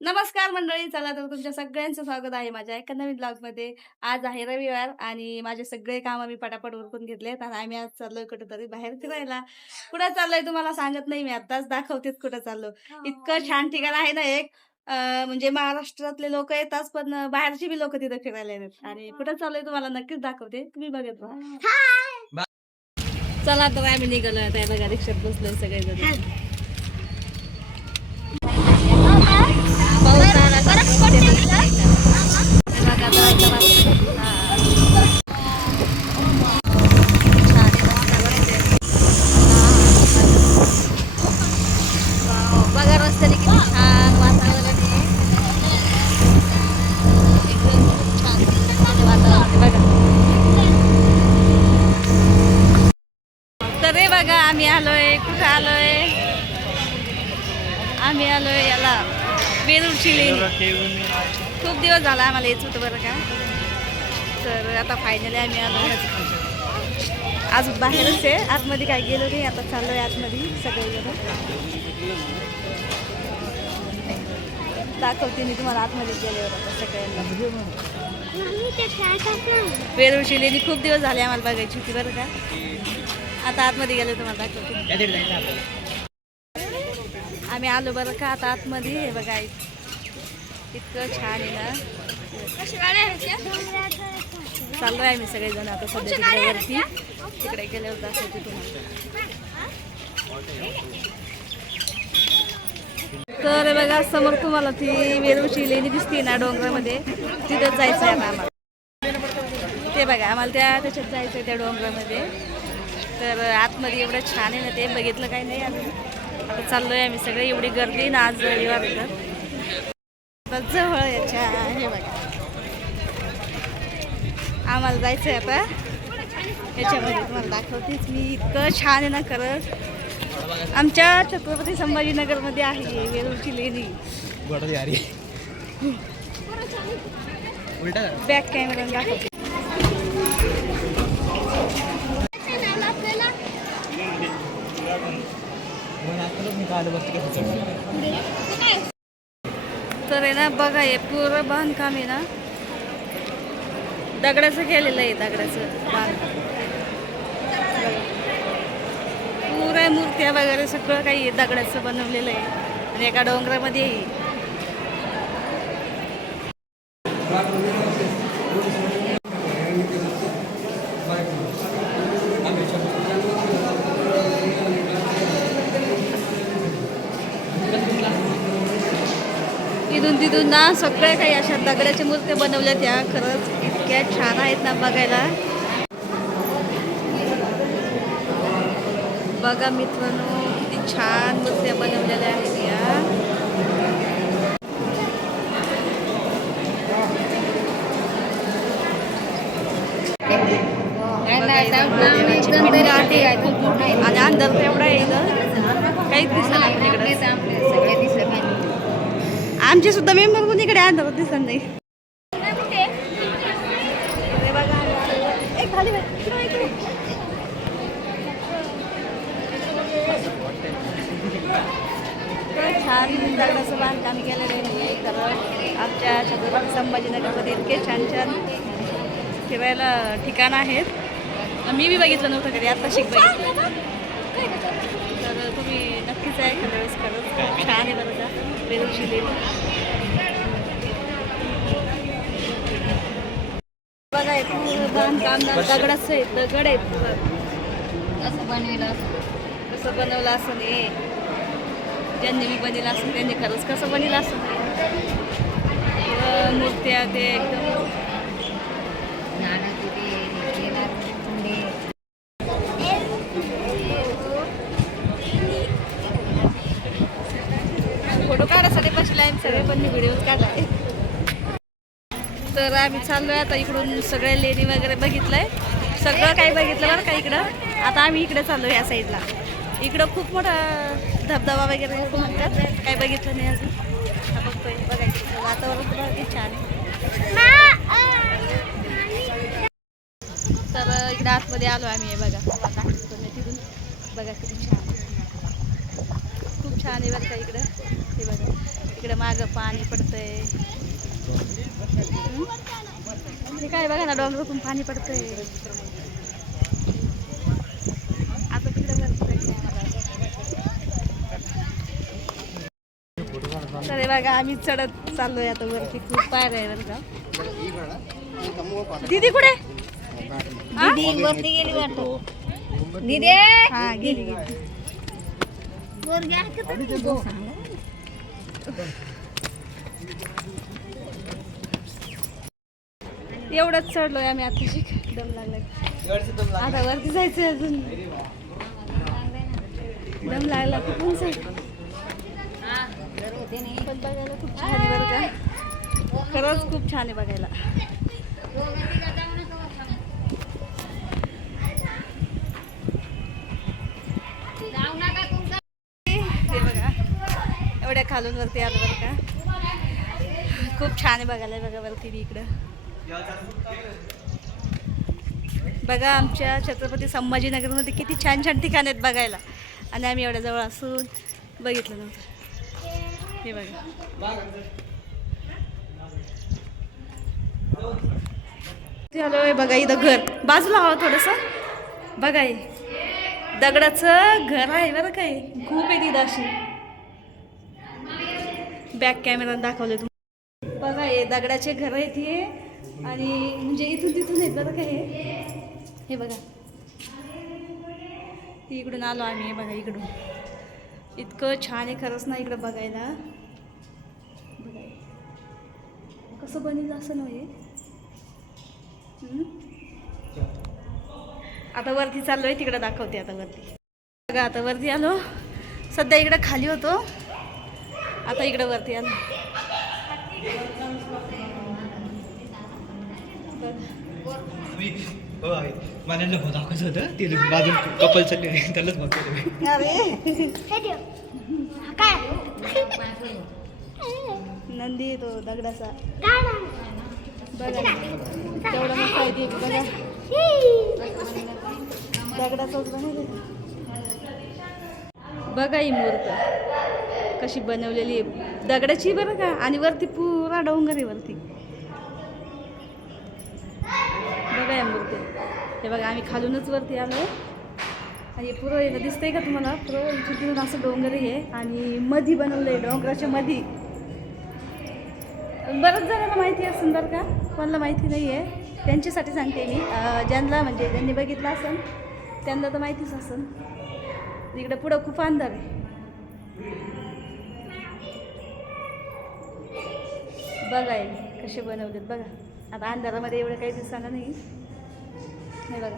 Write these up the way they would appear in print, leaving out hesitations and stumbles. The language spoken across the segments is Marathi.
नमस्कार मंडळी, चला तर तुमच्या सगळ्यांचं स्वागत आहे माझ्या एका नवीन ब्लॉगमध्ये. आज आहे रविवार आणि माझे सगळे कामं मी पटापट उरकून घेतलेत आणि आम्ही आज चाललोय कुठेतरी बाहेर फिरायला. कुठं चाललोय तुम्हाला सांगत नाही मी, आत्ताच दाखवतेच कुठं चाललो. इतकं छान ठिकाण आहे ना एक. म्हणजे महाराष्ट्रातले लोक येतात, पण बाहेरची बी लोक तिथे फिरायला येतात. आणि कुठं चाललोय तुम्हाला नक्कीच दाखवते, तुम्ही बघत राहा. चला तर आम्ही निघालोय आता. बघा, रिक्षात बसलोय सगळेजण. पाऊस आला तर बघा रस्त्याने किती छान वातावरण आहे. एकदम छान वातावरण बघा. तर हे बघा, आम्ही आलोय कुठं आलोय. आम्ही आलोय याला वेरूळची लेणी. खूप दिवस झाला आम्हाला येत होतं बरं का. तर आता फायनली आम्ही आलो. अजून बाहेरच आहे, आतमध्ये काय गेलो नाही. आता चाललोय आतमध्ये सगळेजण. दाखवते मी तुम्हाला आतमध्ये गेल्यावर आता सगळ्यांना. वेरूळची लेणी खूप दिवस झाले आम्हाला बघायची होती बरं का. आता आतमध्ये गेलो तुम्हाला दाखवते. आम्ही आलो बरं का आता आतमध्ये. हे बघा इतकं छान आहे ना. चाललोय आम्ही सगळेजण आता सध्या तिकडे वरती. तिकडे गेल्यावर दाखवते तुम्हाला. तर बघा समोर तुम्हाला ती वेरूळची लेणी दिसते ना डोंगरामध्ये, तिथं जायचं आहे आम्हाला. ते बघा आम्हाला त्याच्यात जायचं आहे त्या डोंगरामध्ये. तर आतमध्ये एवढं छान आहे ना, ते बघितलं काही नाही अजून. आता चाललोय आम्ही सगळे. एवढी गर्दी ना आज रविवार तर जवळ याच्या. हे बघा आम्हाला जायचं आहे आता याच्यामध्ये. तुम्हाला दाखवतेच मी. इतकं छान आहे ना खरंच. आमच्या छत्रपती संभाजीनगरमध्ये आहे वेरूळची लेणी. बॅक कॅमेरा दाखवते. तर आहे ना बघा, हे पुरं बांधकाम आहे ना दगडाचं केलेलं आहे. दगडाचं बांधकाम पुऱ्या मूर्त्या वगैरे सगळं काही दगडाचं बनवलेलं आहे. आणि एका डोंगरामध्ये इथून तिथून ना सगळ्या काही अशा दगडाच्या मूर्त्या बनवल्या. त्या खरंच इतक्या छान आहेत ना बघायला. बघा मित्रांनो, किती छान मूर्त्या बनवलेल्या आहेत या. आणि अंदर एवढा आहे काहीच दिसत नाही. आमचे सुद्धा मेंबर कोण इकडे अंधारात दिसत नाही. छान दगडाचं बांधकाम केलेलं आहे. तर आमच्या छत्रपती संभाजीनगरमध्ये इतके छान छान फिरायला ठिकाणं आहेत. मी बी बघितलं नव्हतं कधी, आत्ता शिक बघितलं. तर तुम्ही नक्कीच आहे एखाद्या वेळेस. खरंच छान आहे बरं का वेरूळची लेणी. बघा एक बांधकाम दगडाचं आहे. दगड आहे कसं बनवलं असं नाही. ज्यांनी मी बनवलं असं त्यांनी खरंच कसं बनवलं असं मूर्त्या ते एकदम फोटो काढायसाठी बसले आम्ही सगळे, पण मी व्हिडिओ काढलाय. तर आम्ही चाललोय आता इकडून. सगळे लेणी वगैरे बघितलंय, सगळं काही बघितलं बरं का इकडं. आता आम्ही इकडे चाललो ह्या साईडला. इकडं खूप मोठा धबधबा वगैरे म्हणतात, काही बघितलं नाही अजून. बघतोय बघायचं. वातावरण बघा किती छान आहे. तर इकडे आतमध्ये आलो आम्ही. बघा तिथून बघा किती छान, खूप छान आहे बरं का इकडं. हे बघा इकडे मागं पाणी पडतंय. हे काय बघा ना, डोंगरातून पाणी पडतंय. आता तिकडे तर बघा आम्ही चढत चाललोय आता वरती. खूप पायऱ्या आहे बरं का. दीदी कुठे? दीदी वरती गेली वाटतो. दीदी हा गेली गेली. एवढंच चढलोय आम्ही आता. दम लागला. आता वरती जायचंय अजून. दम लागला खूप उंच आहे. पण बघायला खूप छान आहे बरं का. खरंच खूप छान आहे बघायला. हे बघा एवढ्या खालून वरती आलं बरं का. खूप छान आहे बघायला. बघा वरती बी इकडं बघा. आमच्या छत्रपती संभाजीनगरमध्ये किती छान छान ठिकाण आहेत बघायला. आणि आम्ही एवढ्या जवळ असून बघितलं नव्हतं. हे बघा आलोय बघा. इथं घर बाजूला हवं थोडंसं बघा. हे दगडाचं घर आहे बरं. काय खूप आहे तिथं. अशी बॅक कॅमेरात दाखवलं तुम्ही. बघा हे दगडाचे घर आहेत हे. आणि म्हणजे इथून तिथून आहेत बरं काय. हे बघा इकडून आलो आम्ही. हे बघा इकडून इतकं छान आहे खरंच ना इकडं बघायला. बघा कसं बनेल असं नाही. आता वरती चाललोय तिकडं दाखवते. आता वरती बघा. आता वरती आलो. सध्या इकडं खाली होतो. आता इकडं वरती आलो. मला दाखवायचं होतं ते बाजू कपल चालले त्यालाच बघतो. नंदी तो दगडाचा बघा. तेवढा मस्त आहे ते बघा. दगडाचाच बनवले बघा. ही मूर्त कशी बनवलेली आहे दगडाची बरं का. आणि वरती पुरा डोंगर आहे वरती. बघा या मूर्ती. हे बघा आम्ही खालूनच वरती आलो. आणि पुरं येणं दिसतंय का तुम्हाला. पुरं इथून असं डोंगर आहे. आणि मधी बनवलं आहे डोंगराच्या मधी. बरंच जणांना माहिती असेल बरं का. कोणाला माहिती नाही आहे त्यांच्यासाठी सांगते मी. ज्यांना म्हणजे ज्यांनी बघितलं असेल त्यांना तर माहितीच असेल. इकडं पुढं खूप अंधार आहे. बघा हे कसे बनवलेत बघा. आता अंधारामध्ये एवढं काही दिसणार नाही. हे बघा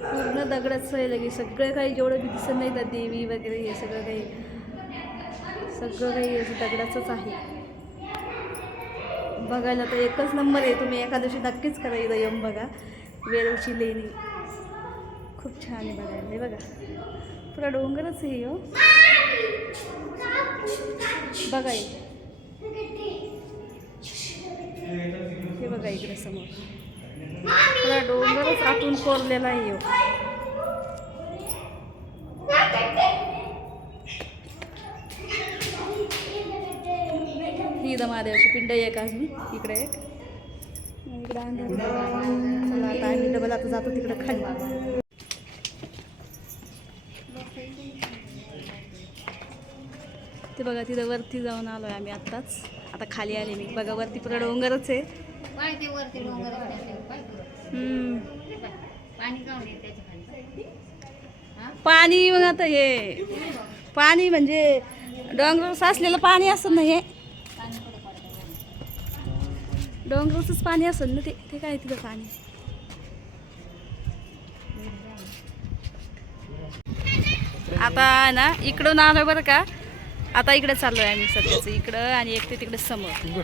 पूर्ण दगडाचं आहे लगे. सगळं काही जेवढं बी दिसत नाही तर देवी वगैरे हे सगळं काही असं दगडाचंच आहे. बघायला तर एकच नंबर आहे. तुम्ही एका दिवशी नक्कीच करा इथं येऊन बघा. वेरूळची लेणी खूप छान आहे बघायला. हे बघा पुरा डोंगरच आहे हो. बघा हे बघा इकडे समोर पुरा डोंगरच आतून कोरलेला आहे हो. ही महादेवाची पिंड एक अजून इकडे एक. इकडे अंधार. चला आता आम्ही डबल आता जातो तिकडे खाली. ते बघा तिथं वरती जाऊन आलोय आम्ही आत्ताच. आता खाली आले मी. बघा वरती पुरा डोंगरच आहे. पाणी मग आता हे पाणी म्हणजे डोंगर साचलेलं पाणी असं ना. हे डोंगराचंच पाणी असेल ना ते. ते काय तिथं पाणी. आता ना इकडून आलोय बरं का. आता इकडे चाललोय आम्ही सध्याचं इकडं. आणि एक ते तिकडे समोर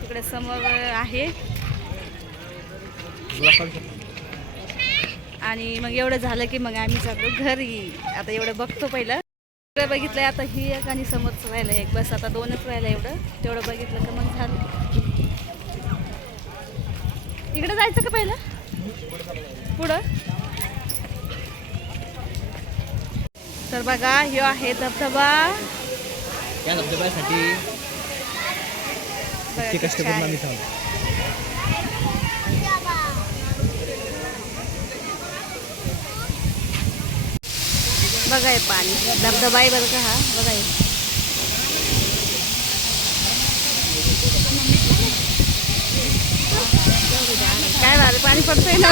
तिकडे समोर आहे. आणि मग एवढं झालं की मग आम्ही चाललो घरी. आता एवढं बघतो पहिलं. इकडे बघितलंय आता ही एक आणि समोरचं राहिलं एक. बस आता दोनच राहिलं. एवढं तेवढं बघितलं का मग झालं. इकडे जायचं का पहिलं पुढं. तर बघा ह्यो आहे धबधबा. या धबधब्यासाठी बघा ते किती कष्ट छान करून आहे. आम्ही थांबलो. बघा हे पाणी धबधबा आहे बरं का हा. बघा हे काय भारी पाणी पडतंय ना.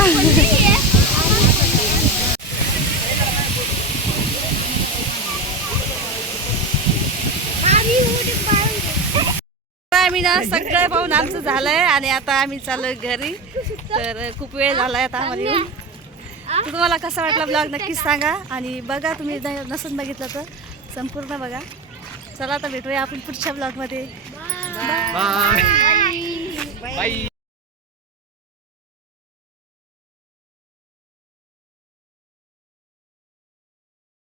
आम्ही ना सगळं पाहून आमचं झालंय आणि आता आम्ही चाललोय घरी. तर खूप वेळ झालाय आता आम्हाला येऊन. तर तुम्हाला कसा वाटला ब्लॉग नक्कीच सांगा आणि बघा तुम्ही नसून बघितलं तर संपूर्ण बघा. चला आता भेटूया आपण पुढच्या ब्लॉगमध्ये. Bye bye.